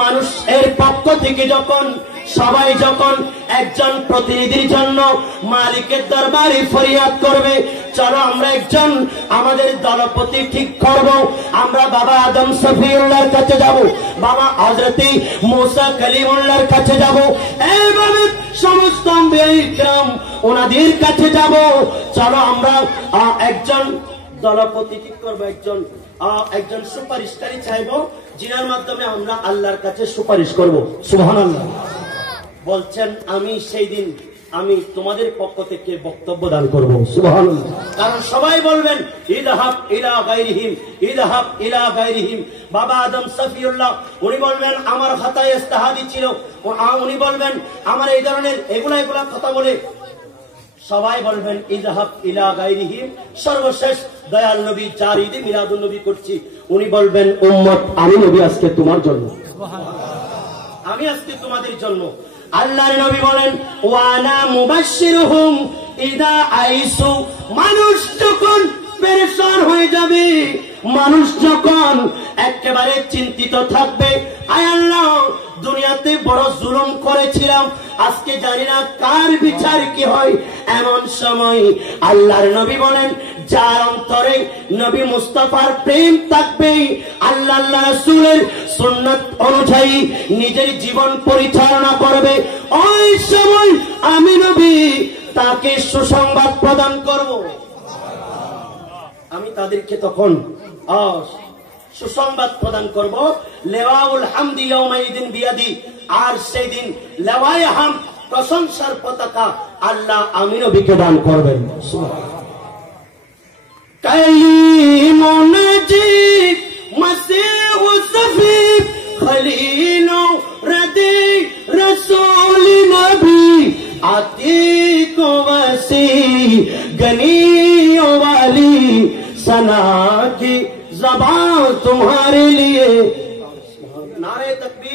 মানুষের পক্ষ থেকে যখন সবাই যখন একজন প্রতিনিধির জন্য মালিকের দরবারে ফরিয়াদ করবে, চলো আমরা একজন আমাদের দলপতি ঠিক করব। আমরা বাবা আদম সফিউল্লাহর কাছে যাব, বাবা হযরতে মুসা কালিমুল্লাহর কাছে যাব, এইভাবে সমস্ত আম্বিয়া ইকরাম ওনাদের কাছে যাব। চলো আমরা একজন দলপতি ঠিক করবো, একজন সুপারিশকারী চাইবো, যিনার মাধ্যমে আমরা আল্লাহর কাছে সুপারিশ করব। সুবহানাল্লাহ। বলছেন আমি সেই দিন আমি তোমাদের পক্ষ থেকে বক্তব্য দান করব। সুবহানাল্লাহ। কারণ সবাই বলবেন ইযহাব ইলা গায়রিহিম, ইযহাব ইলা গায়রিহিম। বাবা আদম সফিউল্লাহ উনি বলবেন আমার খাতায় ইস্তেহাদি ছিল, উনি বলবেন আমার এই ধরনের এগুলা কথা বলে সবাই বলবেন ইযহাব ইলা গায়রিহিম। সর্বশেষ দয়াল নবী যার ঈদে মিলাদুন নবী করছি, উনি বলবেন উম্মত আমি নবী আজকে তোমার জন্য, আমি আজকে তোমাদের জন্য। আল্লাহর নবী বলেন ওয়ানা মুবাশশিরুহুম ইদা আইসু। মানুষ যখন পেরেশান হয়ে যাবে, মানুষ যখন একেবারে চিন্তিত থাকবে, আয় আল্লাহ দুনিয়াতে বড় জুলুম করেছিলাম, আজকে জানি না কার বিচার কি হয়, এমন সময় আল্লাহর নবী বলেন যার অন্তরে নবী মুস্তাফার প্রেম থাকবে, আল্লাহ রাসূলের সুন্নাত অনুযায়ী নিজের জীবন পরিচালনা করবে, ওই সময় আমি নবী তাকে সুসংবাদ প্রদান করব। আমি তাদেরকে তখন সুসংবাদ প্রদান করব। লেওয়াউল হামদি ইয়াউমাইদিন বিয়াদি। আর সেই দিন লেওয়ায়ে হাম প্রশংসার পতাকা আল্লাহ আমি নবীকে দান করবেন। কালিমুন নাজিব মাসিহ সফিব খলিলু রাদি রাসূল নবী আতিক ওয়াসি গনি ওয়ালি सना की ज़बान तुम्हारे लिए। नारे तकबीर।